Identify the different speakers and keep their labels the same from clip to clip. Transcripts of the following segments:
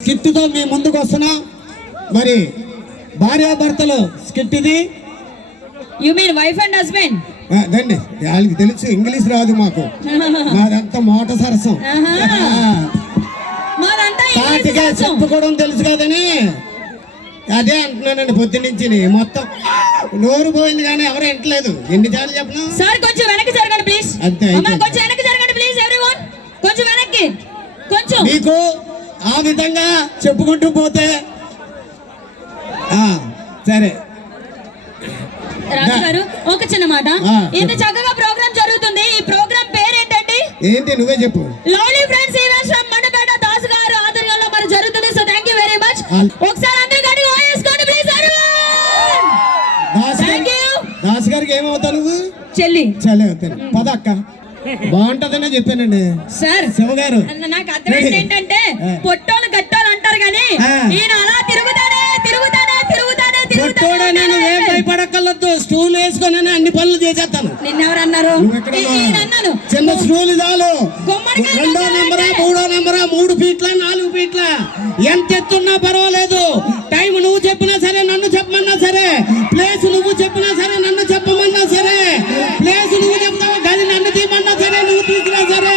Speaker 1: స్కిట్తో మీ ముందుకు వస్తున్నా. మరి భార్యాభర్తలు స్కిట్ ఇది.
Speaker 2: You mean wife and husband?
Speaker 1: దండి, వాళ్ళకి తెలుసు, ఇంగ్లీష్ రాదు మాకు, మాదంతా మోట సరసం. తాటిగా చెప్పుకోవడం తెలుసు కదని అదే అంటున్నానండి పొద్దు నుంచి. మొత్తం నోరు పోయింది కానీ ఎవరు వింటలేదు. ఎన్నిసార్లు చెప్పను
Speaker 2: సార్? కొంచెం వెనక్కి జరగండి ప్లీజ్.
Speaker 1: అంతే,
Speaker 2: కొంచెం వెనక్కి జరగండి ప్లీజ్ ఎవ్రీవన్. కొంచెం వెనక్కి, కొంచెం.
Speaker 1: మీకు ఆ విధంగా చెప్పుకుంటూ పోతే సరే.
Speaker 2: రాజు గారు ఒక చిన్న మాట. ఇంత చక్కగా ప్రోగ్రామ్ జరుగుతుంది, ఈ ప్రోగ్రామ్ పేరేంటండి?
Speaker 1: ఏంటి నువ్వే చెప్పు.
Speaker 2: Lovely friends events from Mandapeta Das garu ఆధ్వర్యంలో మరి జరుగుతుంది. So thank you very much. ఒకసారి అందరూ గట్టిగా వేసుకోండి ప్లీజ్ ఎవరీవన్. థాంక్యూ. దాస్ గారికి ఏమవుతావు నువ్వు? చెల్లి. చెల్లి అవుతాను. పద అక్క, బాగుంటదనే చెప్పానండి సార్. శివ గారు నాకు అర్థమైంది ఏంటంటే పొట్టోళ్ళు గట్టోళ్ళు అంటారు కానీ ఈయన అలా తిరుగుతానే తిరుగుతానే తిరుగుతానే తిరుగుతానే. నేను ఏం భయపడక్కర్లేదు, స్టూల్ వేసుకొని అన్ని పనులు చేసేస్తాను. నిన్నెవరన్నారు? అన్నాను చిన్న స్టూల్ చాలు. 2వ నెంబరా 3వ నెంబరా 3 ఫీట్ల 4 ఫీట్ల ఎంత ఎత్తున్నా పర్వాలేదు. టైం నువ్వు చెప్పినా సరే, నన్ను చెప్పమన్నా సరే, ప్లేస్ నువ్వు చెప్పినా సరే, నన్ను చెప్పమన్నా సరే, ప్లేస్ నువ్వు చెప్తావా గది నన్ను తీయమన్నా సరే, నువ్వు తీసినా సరే,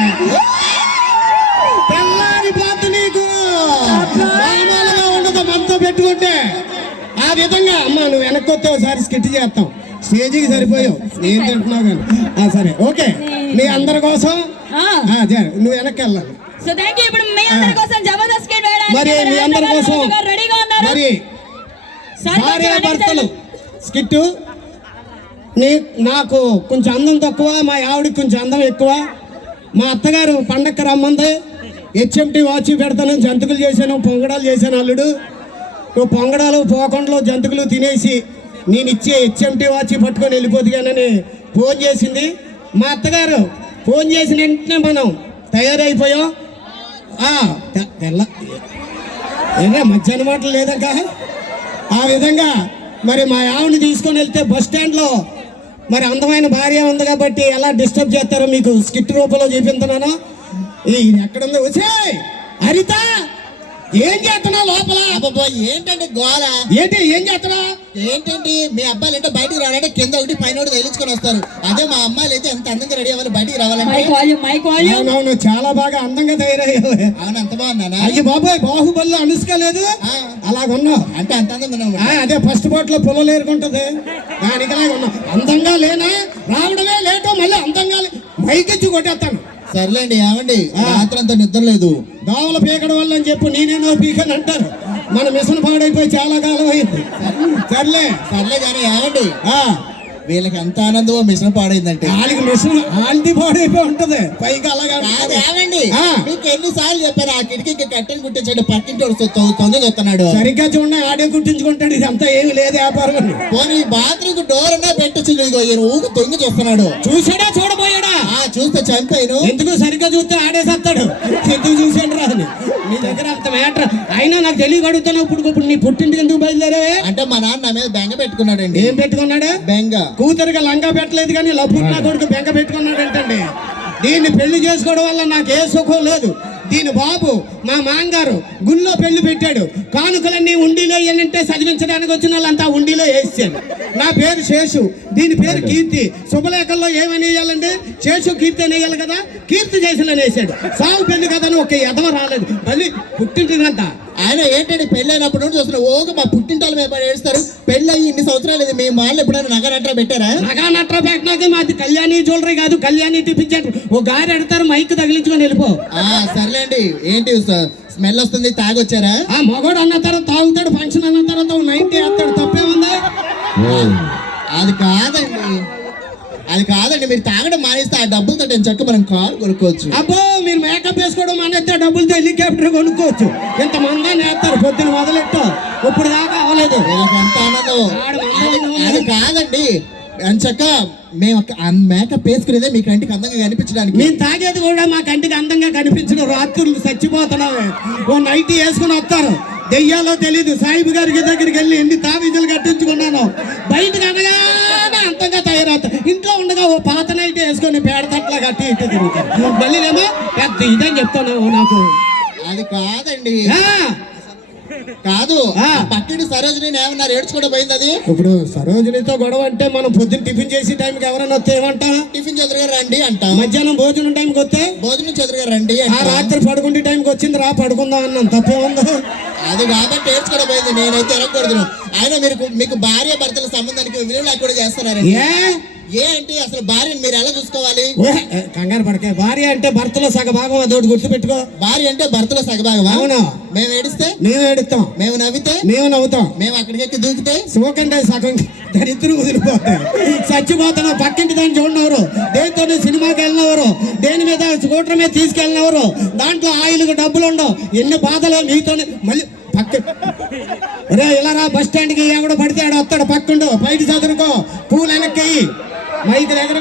Speaker 2: తెల్లారి పోతు నీకు మామూలుగా ఉండదు మనతో పెట్టుకుంటే. ఆ విధంగా అమ్మా నువ్వు వెనక్కి వస్తే ఒకసారి స్కిట్ చేస్తాం. స్టేజీకి సరిపోయావు, ఏం తింటున్నావు కానీ. సరే ఓకే, మీ అందరి కోసం నువ్వు వెనక్కి వెళ్ళాలి. మరి మీ అందరి కోసం మరి భార్యాభర్తలు స్కిట్. నాకు కొంచెం అందం తక్కువ, మా ఆవిడకి కొంచెం అందం ఎక్కువ. మా అత్తగారు పండక్కి రమ్మంది, హెచ్ఎంటి వాచి పెడతాను, జంతుకులు చేశాను, పొంగడాలు చేశాను. అల్లుడు పొంగడాలు పోకుండా జంతుకులు తినేసి నేను ఇచ్చే హెచ్ఎంటి వాచి పట్టుకొని వెళ్ళిపోతుగానని ఫోన్ చేసింది. మా అత్తగారు ఫోన్ చేసిన వెంటనే మనం తయారైపోయాం. తెల్ల ఏనా మధ్యాహ్నం మాటలు లేదక్క. ఆ విధంగా మరి మా ఆవిడని తీసుకొని వెళ్తే బస్ స్టాండ్లో మరి అందమైన భార్య ఉంది కాబట్టి ఎలా డిస్టర్బ్ చేస్తారో మీకు స్కిట్ రూపంలో చూపించున్నాను. ఇది ఎక్కడుందో వచ్చే హరిత, ఏం చేస్తున్నా లోపల?
Speaker 3: అబ్బా ఏంటంటే గోల
Speaker 1: ఏంటి? ఏం చేస్తున్నా?
Speaker 3: ఏంటంటే మీ అబ్బాయిలు అంటే బయటికి రావాలంటే కింద ఒకటి పైన ఒకటి తెలుసుకొని వస్తారు. అదే మా అమ్మాయిలు అయితే ఎంత అందంగా రెడీ అవ్వాలి బయటికి రావాలంటే.
Speaker 1: అవునవును, చాలా బాగా అందంగా తయారయ్యావు.
Speaker 3: అవును, అంత బాగున్నానా?
Speaker 1: అయ్యి బాబాయ్, బాహుబలిలో అనుష్క లేదు అలాగున్నావు
Speaker 3: అంటే అంత అందంగా.
Speaker 1: అదే ఫస్ట్ పార్ట్ లో పొలం ఏరుకుంటది దానికి ఉన్నావు. అందంగా లేనా? రావడమే లేటో మళ్ళీ అందంగా మైకిచ్చి కొట్టేస్తాను.
Speaker 3: సర్లేండి, ఏమండి రాత్రంతా నిద్ర లేదు,
Speaker 1: దోవల పీకడం వల్ల అని చెప్పు నేనేనో పీకని అంటారు. మన మిషన్ పాడైపోయి చాలా కాలం అయింది. సర్లే
Speaker 3: కానీ ఏమండి వీళ్ళకి ఎంత ఆనందమో మిషన్ పాడైందంటే.
Speaker 1: వాళ్ళకి మిషన్ ఆల్ది పాడైపోయి ఉంటది పైకి అలాగా.
Speaker 3: ఏమండి మీకు ఎన్నిసార్లు చెప్పారు ఆ కిటికీకి కట్టెలు కుట్టించాడు, పక్కింటి తొందర చూస్తున్నాడు.
Speaker 1: సరిగ్గా చూడండి, ఆడే కుట్టించుకుంటాడు. ఇది అంతా ఏమి లేదు వ్యాపారం.
Speaker 3: పోనీ బాత్రూమ్ డోర్ అన్నా పెట్టచ్చు, ఊకు తొంగి చూస్తున్నాడు.
Speaker 1: చూసాడా చూడబోయాడా?
Speaker 3: చూస్తే చంపాను.
Speaker 1: ఎందుకు సరిగ్గా చూస్తే ఆడేసేస్తాడు. ఎందుకు చూసాడు రాదు నీ దగ్గర అంత మ్యాటర్. అయినా నాకు తెలియక అడుగుతాను, ఇప్పుడు నీ పుట్టింటికి ఎందుకు బయలుదేరావే?
Speaker 3: అంటే మా నాన్న నా మీద బెంగ పెట్టుకున్నాడండి.
Speaker 1: ఏం పెట్టుకున్నాడు?
Speaker 3: బెంగ.
Speaker 1: కూతురుగా లంగా పెట్టలేదు కానీ పుట్టిన కొడుకు బెంగ పెట్టుకున్నాడు ఏంటండి. దీన్ని పెళ్లి చేసుకోవడం వల్ల నాకు ఏ సుఖం లేదు. దీని బాబు మా మాంగారు గుళ్ళో పెళ్లి పెట్టాడు. కానుకలన్నీ ఉండిలో ఏంటంటే చదివించడానికి వచ్చిన వాళ్ళంతా ఉండిలో వేసాను. నా పేరు శేషు, దీని పేరు కీర్తి. శుభలేఖల్లో ఏమని వేయాలంటే శేషు కీర్తి అని వేయాలి కదా, కీర్తి చేసిన వేసాడు. సాగు పెళ్లి కదా అని ఒక ఎదవ రాలేదు. మళ్ళీ పుట్టింటినంతా
Speaker 3: ఆయన ఏంటంటే పెళ్ళి అయినప్పుడు నుండి చూస్తున్నా ఓక మా పుట్టింటాల మీద ఏడుస్తారు. పెళ్ళి అయ్యి ఇన్ని సంవత్సరాలు ఇది మీ వాళ్ళు ఎప్పుడైనా నగ నట్రా పెట్టారా?
Speaker 1: నగ నట్రా పెట్టినది మాది కళ్యాణి జ్యువెలరీ కాదు, కళ్యాణి టిప్పించారు. ఓ గారి ఎడతారు, మైక్ తగిలించుకొని వెళ్ళిపో.
Speaker 3: సర్లేండి, ఏంటి స్మెల్ వస్తుంది, తాగొచ్చారా?
Speaker 1: మగోడు అన్న తర్వాత తాగుతాడు, ఫంక్షన్ అన్న తర్వాత 90 వేస్తాడు, తప్పే ఉందా?
Speaker 3: అది కాదండి, మీరు తాగడం మానేస్తే ఆ డబ్బులతో చక్క మనం కారు కొనుక్కోవచ్చు.
Speaker 1: అబ్బో, మీరు మేకప్ వేసుకోవడం మానేస్తే డబ్బులతో హెలికాప్టర్ కొనుక్కోవచ్చు. ఇంతమంది నేస్తారు పొద్దున మొదలెట్టు, ఇప్పుడు దాకా అవ్వలేదు.
Speaker 3: ఎంత ఆనందం. అది కాదండి, అంచక్క మేము మేకప్ వేసుకునేదే మీ కంటికి అందంగా కనిపించడానికి.
Speaker 1: మేము తాగేది కూడా మా కంటికి అందంగా కనిపించడం. రాత్రులు చచ్చిపోతున్నావే. ఓ నైట్ వేసుకుని వస్తారు, దెయ్యాలో తెలీదు. సాయిబు గారికి దగ్గరికి వెళ్ళి ఎన్ని తావీజులు కట్టించుకున్నాను. బయటకు అనగానే అంతంగా తయారవుతారు. ఇంట్లో ఉండగా ఓ పాత నైట్ వేసుకొని పేడతట్లా కట్టి ఇటు తిరుగుతారు. మళ్ళీ ఏమో పెద్ద ఇదని చెప్తున్నావు నాకు.
Speaker 3: అది కాదండి,
Speaker 1: ఆ,
Speaker 3: కాదు.
Speaker 1: ఆ.
Speaker 3: పక్కింటి సరోజిని ఏమన్నారు, ఏడ్చుకుంటూ పోయింది అది.
Speaker 1: ఇప్పుడు సరోజినితో గొడవ అంటే మనం పొద్దున్న టిఫిన్ చేసే టైంకి ఎవరైనా వస్తే ఏమంటా?
Speaker 3: టిఫిన్ చెదురుగా రండి అంటాం,
Speaker 1: మధ్యాహ్నం భోజనం టైంకి వస్తే
Speaker 3: భోజనం చెదురుగా రండి
Speaker 1: ఆ
Speaker 3: అంటాం.
Speaker 1: రాత్రి పడుకుంటే టైంకి వచ్చింది రా పడుకుందాం అన్నాం, తప్పేముందో?
Speaker 3: అది కాబట్టి ఏడ్చుకుంటూ పోయింది, నేనైతే ఎరగకూడదు. ఆయన మీకు భార్య భర్తల సంబంధానికి విలువ కూడా చేస్తున్నారండి. ఏంటి అసలు భార్యని మీరు ఎలా చూసుకోవాలి?
Speaker 1: కంగారు పడకే, భార్య అంటే భర్తలో సగ భాగం, అదొకటి గుర్తుపెట్టుకో.
Speaker 3: భార్య అంటే భర్తలో సగభాగం.
Speaker 1: అవును.
Speaker 3: మేము ఏడిస్తే
Speaker 1: మేము ఏడుస్తాం,
Speaker 3: మేము నవ్వితే
Speaker 1: మేము నవ్వుతాం,
Speaker 3: మేము అక్కడికి ఎక్కి దూకితే
Speaker 1: శివకంటే సగం దరిద్రం వదిలిపోతాయి, చచ్చిపోతాను. పక్కింటి దాన్ని చూడనవరు, దేనితో సినిమాకి వెళ్ళినవరు, దేని మీద స్కూటర్ మీద తీసుకెళ్ళినవరు, దాంట్లో ఆయిల్కి డబ్బులు ఉండవు, ఎన్ని బాధలు మీతోనే. మళ్ళీ పక్క రే ఇలా రా, బస్ స్టాండ్కి ఎవడో పడితే ఆడు వస్తాడు, పక్కుండు బయట చదువుకో, పూలు వెనక్కి మైక్ దగ్గర.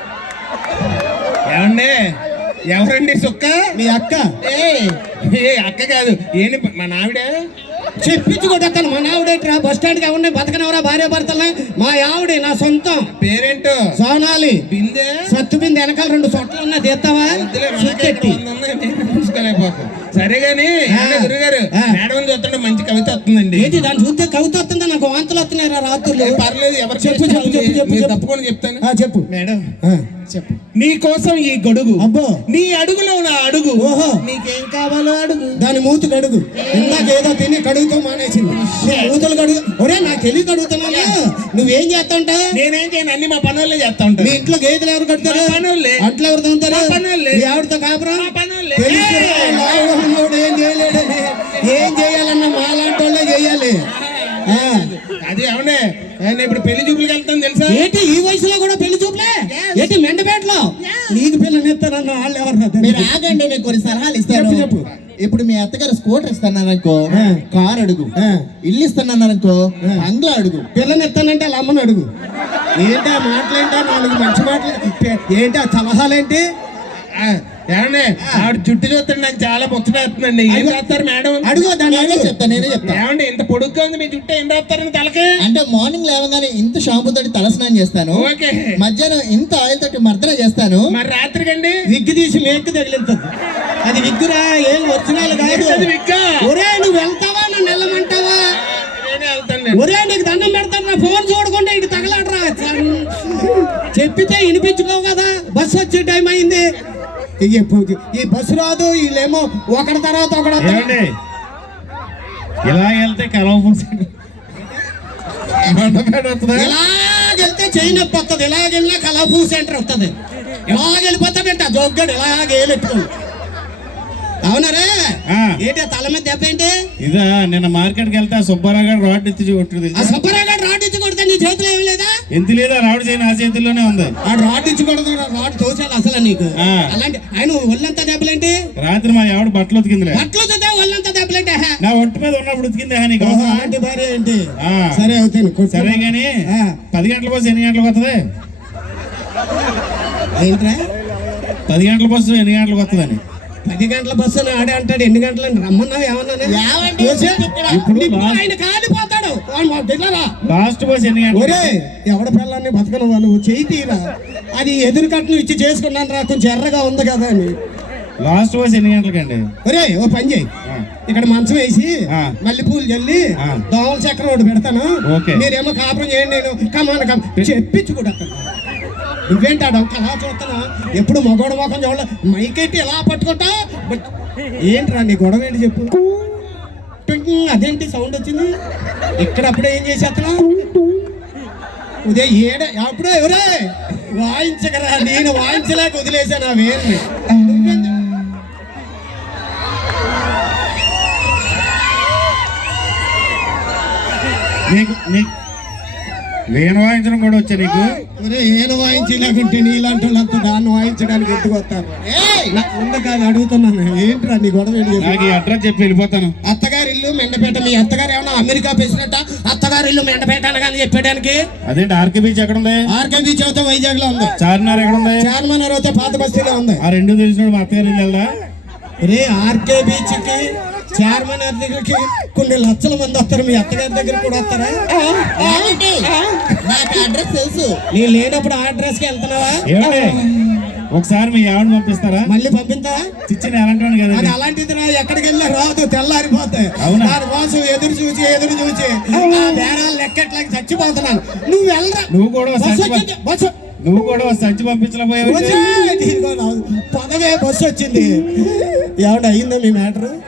Speaker 4: ఏమండి, ఎవరండి సుక్క?
Speaker 1: మీ అక్క
Speaker 4: ఏ అక్క కాదు, ఏంటి మా ఆవిడ?
Speaker 1: చెప్పించుకోవద్దాను, మా ఆవిడేట్రా బస్ స్టాండ్కి ఎవరిని బతకనవరా భార్య భర్తలే? మా ఆవిడ నా సొంతం,
Speaker 4: పేరేంటో?
Speaker 1: సోనాలి.
Speaker 4: బిందె
Speaker 1: సత్తు బిందె వెనకాల 2 సొట్లు ఉన్నాయి, తీస్తావా?
Speaker 4: చూసుకోలేకపోతాం. సరే గాని గురుగారు,
Speaker 1: ఆ.
Speaker 4: మేడం చూస్తుంటే మంచి కవిత వస్తుందండి.
Speaker 1: ఏంటి దాన్ని చూస్తే కవిత వస్తుందా? నాకు వాంతులు వస్తున్నాయి రా రాత్రులు.
Speaker 4: పర్లేదు, ఎవరు
Speaker 1: చెప్పు, చెప్పు, చెప్పు, చెప్పు, చెప్పు.
Speaker 4: తప్పకుండా చెప్తాను.
Speaker 1: చెప్పు
Speaker 4: మేడం,
Speaker 1: ఆ,
Speaker 4: చెప్పు. నీ కోసం ఈ గొడుగు,
Speaker 1: అబ్బో
Speaker 4: నీ అడుగులో నా అడుగు,
Speaker 1: ఓహో,
Speaker 4: నీకేం కావాలో అడుగు.
Speaker 1: దాని మూతి కడుగు. ఇందాక ఏదో తిని కడుగుతూ మానేసింది, నీ మూతులు కడుగు. ఒరే నాకు తెలియ కడుగుతున్నాను, నువ్వేం చేస్తాంట?
Speaker 4: నేనేం చేయను, అన్ని మా పనులే చేస్తా ఉంటాను.
Speaker 1: మీ ఇంట్లో గేదెలు ఎవరు కడతారు?
Speaker 4: మా పనోళ్ళే.
Speaker 1: అట్లా ఎవరు తోముతారు?
Speaker 4: మా పనోళ్ళే.
Speaker 1: మీ ఆవిడతో కాపురం?
Speaker 4: మా పనులే.
Speaker 1: తెలుసురా, లావున్నోడు ఏం చేయలేడని. ఏం చేయాలన్నా మాలాంటి వాళ్ళే చేయాలి. ఆ.
Speaker 4: అది అవునే, నేను ఇప్పుడు పెళ్లి చూపులకు వెళ్తాను తెలుసా?
Speaker 1: ఏంటి ఈ వయసులో కూడా పెళ్లి చూపులే? ఏంటి మెండపేటలో నీకు పిల్లనిస్తానన్న వాళ్ళు ఎవరు?
Speaker 3: మీరు ఆగండి, నేను కొన్ని సలహాలు ఇస్తాను.
Speaker 1: చెప్పు, చెప్పు.
Speaker 3: ఇప్పుడు మీ అత్తగారు స్కూటర్ ఇస్తున్నారనుకో,
Speaker 1: ఆ.
Speaker 3: కార్ అడుగు.
Speaker 1: ఆ.
Speaker 3: ఇల్లు ఇస్తున్నారనుకో, బంగ్లా అడుగు.
Speaker 1: పిల్లనిస్తానంటే వాళ్ళ అమ్మని అడుగు. ఏంటి ఆ మాటలేంటా? 4 మంచి మాటలు ఏంటి? ఆ సలహాలేంటి?
Speaker 4: ఏమండి, ఆవిడ జుట్టు చూస్తుంటే నాకు చాలా ముచ్చటేస్తుందండి. ఏం చేస్తారు మేడం?
Speaker 1: అడుగు దాన్ని,
Speaker 3: నేనే
Speaker 1: అడుగు.
Speaker 3: చెప్తా, నేనే చెప్తా.
Speaker 4: ఏమండి, ఇంత పొడుగ్గా ఉంది మీ జుట్టు, ఏం రాస్తారని తలకి?
Speaker 3: అంటే మార్నింగ్ లేవగానే ఇంత షాంపూ తోటి తలస్నానం చేస్తాను,
Speaker 4: ఓకే.
Speaker 3: మధ్యాహ్నం ఇంత ఆయిల్ తోటి మర్దన చేస్తాను.
Speaker 4: మరి రాత్రికండి?
Speaker 1: విగ్గు తీసి మేక్కు తగిలింతది. అది విగ్గురా, ఏం వచ్చినాలు కాదు.
Speaker 4: అది విగ్గా?
Speaker 1: ఒరే నువ్వు వెళ్తావా, నన్ను వెళ్ళమంటావా?
Speaker 4: నేనే వెళ్తాను నేను.
Speaker 1: ఒరే నీకు దండం పెడతాను, నా ఫోన్ చూడకుండా ఇటు తగలడరా. చెప్పితే వినిపించుకోవు కదా. బస్సు వచ్చే టైం అయింది, ఈ బస్సు రాదు, వీళ్ళేమో ఒకటి తర్వాత ఒకటి వస్తారు.
Speaker 4: ఏమండి, ఇలా వెళ్తే కలవపోతుంది.
Speaker 1: ఇలాగెళ్తే చెయ్యి నొప్పి వస్తుంది, ఇలాగెళ్ళినా కలపూ సెంటర్ వస్తుంది. ఇలాగెళ్ళిపోతాడంట జోగ్గాడు, ఇలాగే ఏలెట్టుకోండి. అవునరే,
Speaker 4: ఆ.
Speaker 1: ఏంటి తల మీద దెబ్బ ఏంటి?
Speaker 4: ఇదా నిన్న మార్కెట్కి వెళ్తే ఆ సుబ్బారావు గారు రాడ్ ఎత్తి కొట్టుకుంది.
Speaker 1: ఆ సుబ్బరాగాడు రాడ్ ఇచ్చి కొడితే నీ చేతిలో ఏం లేదా?
Speaker 4: ఎంత లేదా, రావుడు చేయని ఆ చేతుల్లోనే ఉంది.
Speaker 1: ఆ రాడ్ ఇచ్చి కొడదు, రాడ్ తోచాలి అసలు నీకు.
Speaker 4: ఆ.
Speaker 1: అలాంటి ఆయన ఒళ్ళంతా దెబ్బలేంటి?
Speaker 4: రాత్రి మా ఆవిడ బట్టలు ఉతికిందిలే.
Speaker 1: బట్టలు ఉతికితే ఒళ్ళంతా దెబ్బలేంటి?
Speaker 4: నా ఒంటి మీద ఉన్నప్పుడు ఉతికింది నీకు
Speaker 1: ఓహో,
Speaker 4: అవసరమా?
Speaker 1: అలాంటి భార్య ఏంటి?
Speaker 4: ఆ.
Speaker 1: సరే అవుతాను, కొట్టు.
Speaker 4: సరే గాని
Speaker 1: ఆ.
Speaker 4: 10 గంటల బస్సు ఎన్ని గంటలకు వస్తుంది?
Speaker 1: ఏంట్రా
Speaker 4: 10 గంటల బస్సు ఎన్ని గంటలకు వస్తుందని?
Speaker 1: 10 గంటల బస్సు అని ఆడే అంటాడు, ఎన్ని గంటలని రమ్మన్నావు ఏమన్నా?
Speaker 3: ఏమండి?
Speaker 4: ఇప్పుడు
Speaker 1: ఆయన కాలిపోతాడు.
Speaker 4: లాస్ట్ బస్ ఎన్ని గంటలు?
Speaker 1: ఒరే ఎవడ పిల్లల్ని బతకను నువ్వు చెయ్యి తీరా, అది ఎదురు కట్ను ఇచ్చి చేసుకున్నాను రా, కొంచెం ఎర్రగా ఉంది కదా అని.
Speaker 4: లాస్ట్ బస్ ఎన్ని గంటలకండి?
Speaker 1: ఒరే ఓ పని చేయి,
Speaker 4: ఆ.
Speaker 1: ఇక్కడ మంచం వేసి
Speaker 4: ఆ.
Speaker 1: మల్లెపూలు చల్లి
Speaker 4: ఆ.
Speaker 1: దోమల చక్రం ఒకటి పెడతాను,
Speaker 4: ఓకే.
Speaker 1: మీరేమో కాపురం చేయండి, నేను కమాన చెప్పించు కూడా. నువ్వేంటి ఆ డొంక అలా చూస్తున్నా? ఎప్పుడు మగోడ మొఖం చూడ, మైకెట్టి ఎలా పట్టుకుంటా? ఏంట్రా నీ గొడవ ఏంటి చెప్పు? అదేంటి సౌండ్ వచ్చింది? ఇక్కడ అప్పుడే ఏం చేసేస్తున్నా? ఉదయం అప్పుడే ఎవరే వాయించగరా, నేను వాయించలేక వదిలేసాను ఆ వేరుని.
Speaker 4: నీకు వీణ వాయించడం కూడా వచ్చా నీకు?
Speaker 1: ఏను వాయించలేకుంటే నీలాంటి వాళ్ళంతా దాన్ని వాయించడానికి ఎందుకు వస్తారు?
Speaker 3: ఏయ్!
Speaker 1: ఉంది కాదు అడుగుతున్నాను, ఏంట్రా నీ గొడవ ఏంటి చెప్పు?
Speaker 4: నాకు ఈ అడ్రస్ చెప్పి వెళ్ళిపోతాను.
Speaker 1: అత్తగారి ఇల్లు మెండపేట. మీ అత్తగారు ఏమన్నా అమెరికా ప్రెసిడెంట్? అత్తగారి ఇల్లు మెండపేట అనగానే చెప్పడానికి.
Speaker 4: అదేంటి ఆర్కే బీచ్ ఎక్కడ ఉంది?
Speaker 1: ఆర్కే బీచ్ అయితే వైజాగ్ లో ఉంది,
Speaker 4: చార్మినార్ ఎక్కడ ఉంది?
Speaker 1: చార్మనర్ అయితే పాత బస్తీలో ఉంది.
Speaker 4: ఆ రెండు తెలిసినప్పుడు మా అత్తగారి ఇల్లు వెళ్దా?
Speaker 1: రే ఆర్కే బీచ్ కి చార్మనర్ దగ్గరికి కొన్ని లక్షల మంది వస్తారు, మీ అత్తగారి దగ్గర కూడా వస్తారా?
Speaker 3: ఏమండి? నాకు అడ్రస్ తెలుసు.
Speaker 1: నీ లేనప్పుడు ఆ అడ్రస్ కి వెళ్తున్నావా?
Speaker 4: ఏమండి
Speaker 5: ఒకసారి మీ ఆవిడ పంపిస్తారా?
Speaker 1: మళ్ళీ పంపిందా?
Speaker 5: చిచ్చిన ఎలాంటి
Speaker 1: అది
Speaker 5: కదా.
Speaker 1: అలాంటిది రా, ఎక్కడికి వెళ్ళా రాదు, తెల్లారిపోతాయి.
Speaker 5: అవునా?
Speaker 1: దానికోసం ఎదురు చూసి ఆ బేరాలు లెక్కట్లకి చచ్చిపోతున్నాను. నువ్వు వెళ్ళరా.
Speaker 5: నువ్వు కూడా
Speaker 1: బస్సు
Speaker 5: సంచి
Speaker 1: వచ్చింది, బస్సు
Speaker 5: నువ్వు కూడా ఓ సంచి పంపించలేకపోయావు.
Speaker 1: పదవే బస్సు వచ్చింది. ఏమంటే అయ్యిందా మీ మ్యాటర్?